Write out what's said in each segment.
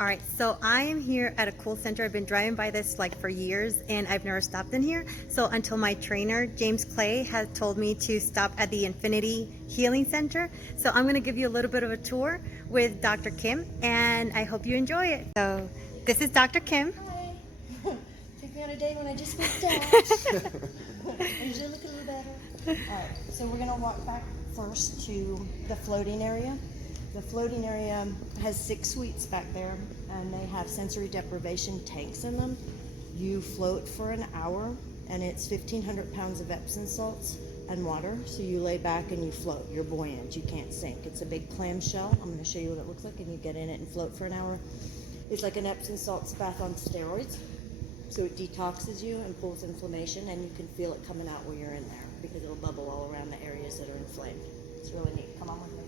All right, so I am here at a cool center. I've been driving by this like for years and I've never stopped in here. So until my trainer, James Clay, has told me to stop at the Infinity Healing Center. So I'm gonna give you a little bit of a tour with Dr. Kim and I hope you enjoy it. So this is Dr. Kim. Hi. Took me on a day when I just moved out. I usually look a little better. Alright, so we're gonna walk back first to the floating area. The floating area has 6 suites back there, and they have sensory deprivation tanks in them. You float for an hour, and it's 1,500 pounds of Epsom salts and water. So you lay back and you float. You're buoyant. You can't sink. It's a big clamshell. I'm going to show you what it looks like, and you get in it and float for an hour. It's like an Epsom salts bath on steroids. So it detoxes you and pulls inflammation, and you can feel it coming out while you're in there because it'll bubble all around the areas that are inflamed. It's really neat. Come on with me.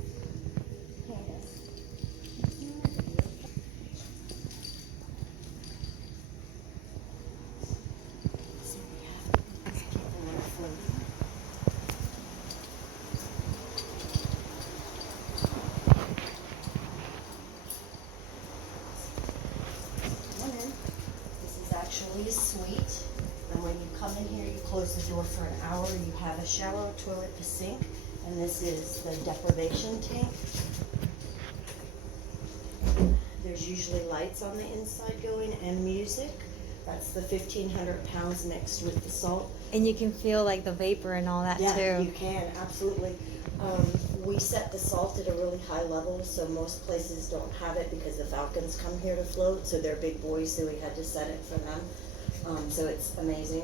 Actually a suite, and when you come in here you close the door for an hour. You have a shower, a toilet, a sink, and this is the deprivation tank. There's usually lights on the inside going and music. That's the 1,500 pounds mixed with the salt. And you can feel like the vapor and all that too. Yeah, you can, absolutely. We set the salt at a really high level, so most places don't have it because the falcons come here to float, so they're big boys, so we had to set it for them. So it's amazing.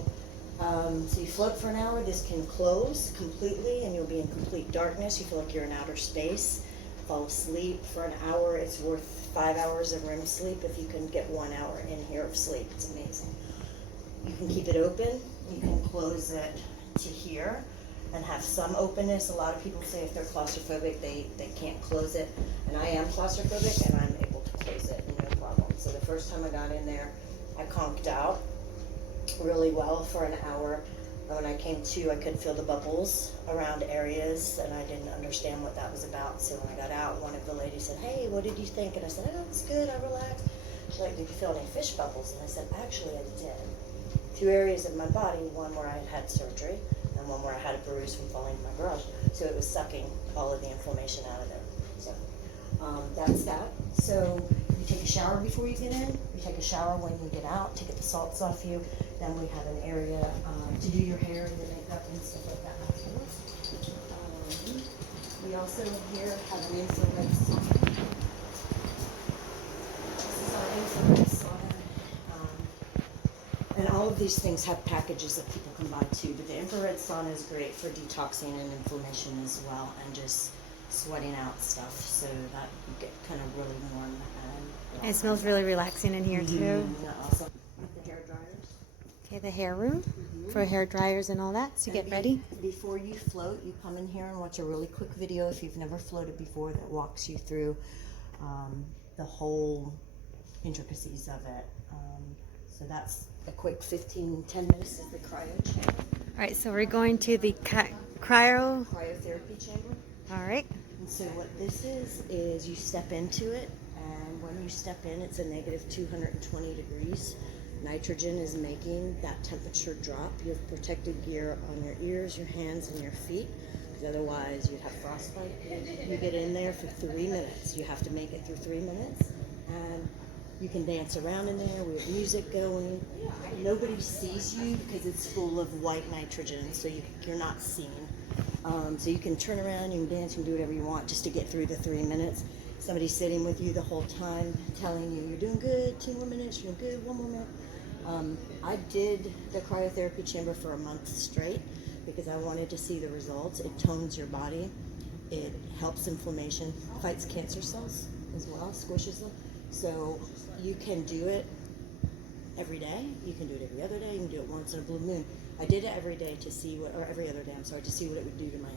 So you float for an hour. This can close completely, and you'll be in complete darkness. You feel like you're in outer space. Fall asleep for an hour. It's worth 5 hours of REM sleep if you can get 1 hour in here of sleep. It's amazing. You can keep it open. You can close it to here and have some openness. A lot of people say if they're claustrophobic, they can't close it. And I am claustrophobic, and I'm able to close it, no problem. So the first time I got in there, I conked out really well for an hour. And when I came to, I could feel the bubbles around areas, and I didn't understand what that was about. So when I got out, one of the ladies said, "Hey, what did you think?" And I said, "Oh, it was good, I relaxed." She's like, "Did you feel any fish bubbles?" And I said, "Actually, I did. 2 areas of my body, one where I had had surgery, and one where I had a bruise from falling in my garage." So it was sucking all of the inflammation out of there. So that's that. So you take a shower before you get in. You take a shower when you get out to get the salts off you. Then we have an area to do your hair and your makeup and stuff like that afterwards. We also here have an infrared sauna. This is our infrared sauna. And all of these things have packages that people can buy too, but the infrared sauna is great for detoxing and inflammation as well, and just sweating out stuff so that you get kind of really warm. And it smells really relaxing in here too. Also, with the hair dryers. Okay, the hair room for hair dryers and all that. So you get ready. Before you float, you come in here and watch a really quick video if you've never floated before that walks you through the whole intricacies of it. So that's a quick 10 minutes of the cryo chamber. All right, so we're going to the Cryotherapy chamber. All right. And so what this is you step into it, and when you step in, it's a negative 220 degrees. Nitrogen is making that temperature drop. You have protective gear on your ears, your hands, and your feet, because otherwise you'd have frostbite. You get in there for 3 minutes. You have to make it through 3 minutes, and you can dance around in there. We have music going. Nobody sees you because it's full of white nitrogen, so you're not seen. So you can turn around, you can dance, you can do whatever you want just to get through the 3 minutes. Somebody's sitting with you the whole time telling you, "You're doing good, 2 more minutes, you're doing good, 1 more minute." I did the cryotherapy chamber for a month straight because I wanted to see the results. It tones your body. It helps inflammation, fights cancer cells as well, squishes them. So you can do it every day. You can do it every other day. You can do it once in a blue moon. I did it every day to see what, or every other day, I'm sorry, to see what it would do to my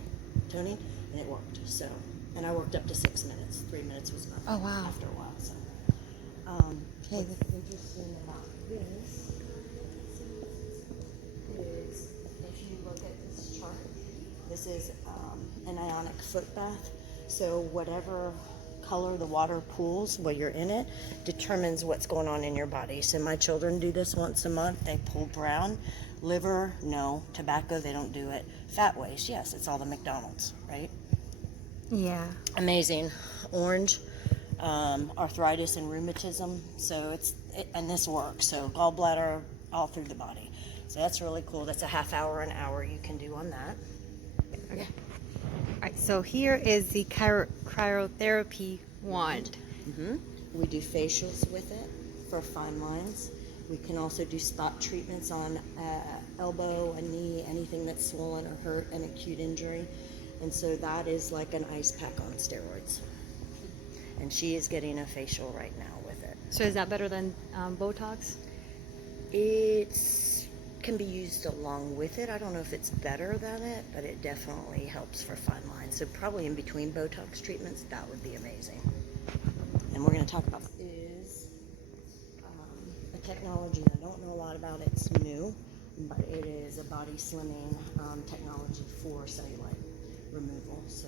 toning, and it worked. So, and I worked up to 6 minutes. 3 minutes was enough. Oh, wow. After a while. So, Okay. what's interesting about this is if you look at this chart, this is an ionic foot bath. So whatever color the water pools while you're in it determines what's going on in your body. So my children do this once a month. They pull brown. Liver, no. Tobacco, they don't do it. Fat waste, yes, it's all the McDonald's, right? Yeah. Amazing. Orange, arthritis and rheumatism. So and this works. So gallbladder, all through the body. So that's really cool. That's a half hour, an hour you can do on that. Okay. All right, so here is the Cryotherapy wand. We do facials with it for fine lines. We can also do spot treatments on elbow, a knee, anything that's swollen or hurt, an acute injury. And so that is like an ice pack on steroids. And she is getting a facial right now with it. So is that better than Botox? It can be used along with it. I don't know if it's better than it, but it definitely helps for fine lines. So probably in between Botox treatments, that would be amazing. And we're going to talk about is a technology I don't know a lot about. It's new, but it is a body slimming technology for cellulite removal. So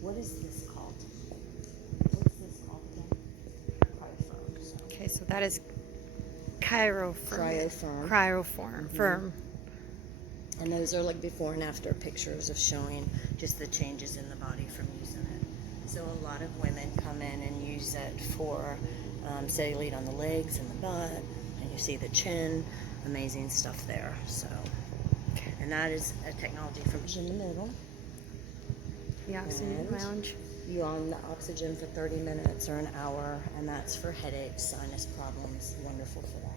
what is this called? What's this called again? Cryo Firm. So. Okay, so that is Cairo Firm. Cryo Firm. Cryo Firm. Firm. And those are like before and after pictures of showing just the changes in the body from using it. So a lot of women come in and use it for cellulite on the legs and the butt, and you see the chin, amazing stuff there. So, and that is a technology from in the middle. The oxygen lounge. You on the oxygen for 30 minutes or an hour, and that's for headaches, sinus problems. Wonderful for that.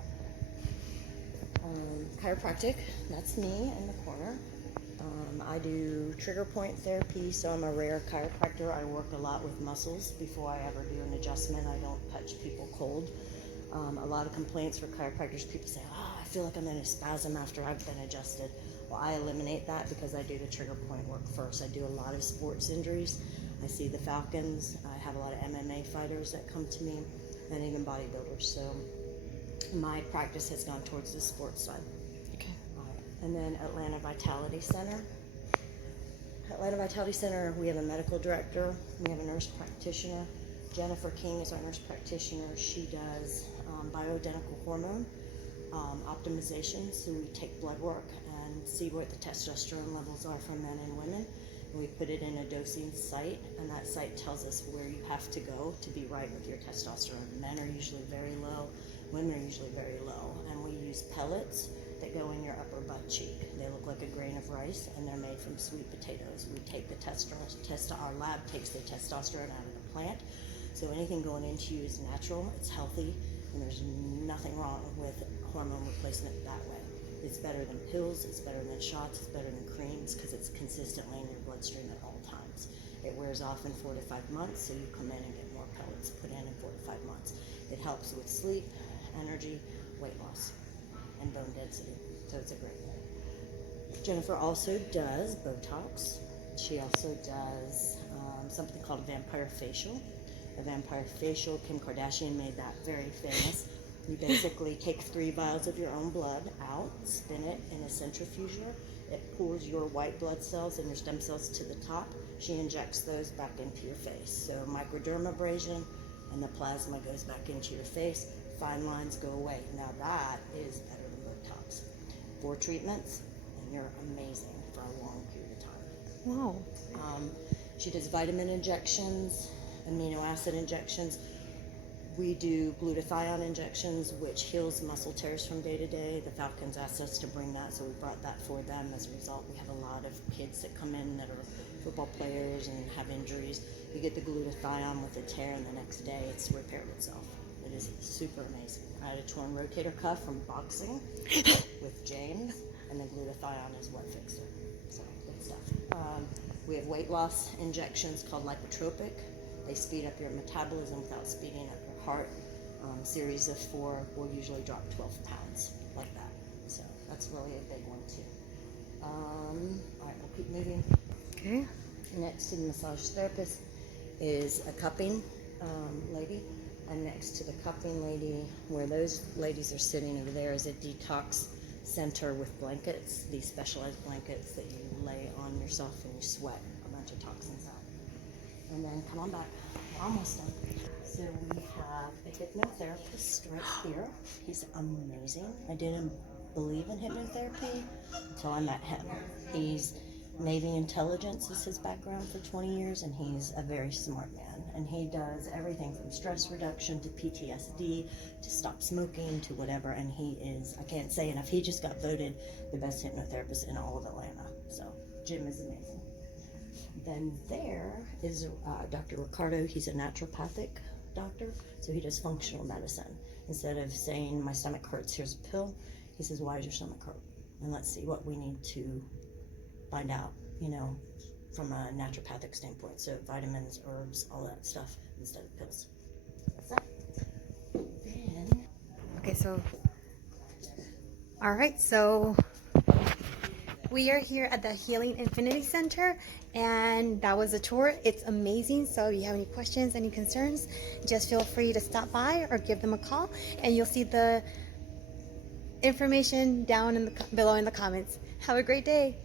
Chiropractic, that's me in the corner. I do trigger point therapy, so I'm a rare chiropractor. I work a lot with muscles before I ever do an adjustment. I don't touch people cold. A lot of complaints for chiropractors, people say, oh, I feel like I'm in a spasm after I've been adjusted. Well, I eliminate that because I do the trigger point work first. I do a lot of sports injuries. I see the Falcons. I have a lot of MMA fighters that come to me, and even bodybuilders. So my practice has gone towards the sports side. Okay. And then Atlanta Vitality Center. Atlanta Vitality Center, we have a medical director. We have a nurse practitioner. Jennifer King is our nurse practitioner. She does bioidentical hormone optimization. So we take blood work and see what the testosterone levels are for men and women. And we put it in a dosing site, and that site tells us where you have to go to be right with your testosterone. Men are usually very low, women are usually very low, and we use pellets that go in your upper butt cheek. They look like a grain of rice, and they're made from sweet potatoes. We take the our lab takes the testosterone out of the plant, so anything going into you is natural, it's healthy, and there's nothing wrong with hormone replacement that way. It's better than pills, it's better than shots, it's better than creams because it's consistently in your bloodstream at all times. It wears off in 4 to 5 months, so you come in and get more pellets put in 4 to 5 months. It helps with sleep, energy, weight loss, and bone density, so it's a great thing. Jennifer also does Botox. She also does something called a vampire facial. A vampire facial, Kim Kardashian made that very famous. You basically take 3 vials of your own blood out, spin it in a centrifuger. It pulls your white blood cells and your stem cells to the top. She injects those back into your face. So microdermabrasion, and the plasma goes back into your face. Fine lines go away. Now that is better than Botox. 4 treatments, and you're amazing for a long period of time. Wow. She does vitamin injections, amino acid injections. We do glutathione injections, which heals muscle tears from day to day. The Falcons asked us to bring that, so we brought that for them. As a result, we have a lot of kids that come in that are football players and have injuries. You get the glutathione with a tear, and the next day it's repaired itself. It is super amazing. I had a torn rotator cuff from boxing with James, and the glutathione is what fixed it. So, good stuff. We have weight loss injections called lipotropic. They speed up your metabolism without speeding up your heart. Series of 4 will usually drop 12 pounds like that. So that's really a big one too. All right, we'll keep moving. Okay. Next to the massage therapist is a cupping lady. And next to the cupping lady, where those ladies are sitting over there, is a Detox Center with blankets, these specialized blankets that you lay on yourself and you sweat a bunch of toxins out. And then come on back. We're almost done. So we have a hypnotherapist right here. He's amazing. I didn't believe in hypnotherapy until I met him. He's Navy intelligence is his background for 20 years, and he's a very smart man. And he does everything from stress reduction to PTSD to stop smoking to whatever. And he is, I can't say enough, he just got voted the best hypnotherapist in all of Atlanta. So Jim is amazing. Then there is Dr. Ricardo. He's a naturopathic doctor, so he does functional medicine. Instead of saying my stomach hurts, here's a pill, he says, why does your stomach hurt? And let's see what we need to find out, you know, from a naturopathic standpoint. So vitamins, herbs, all that stuff instead of pills. That's that. Then, Okay, so, all right, so we are here at the Healing Infinity Center, and that was a tour. It's amazing. So if you have any questions, any concerns, just feel free to stop by or give them a call, and you'll see the information down below in the comments. Have a great day.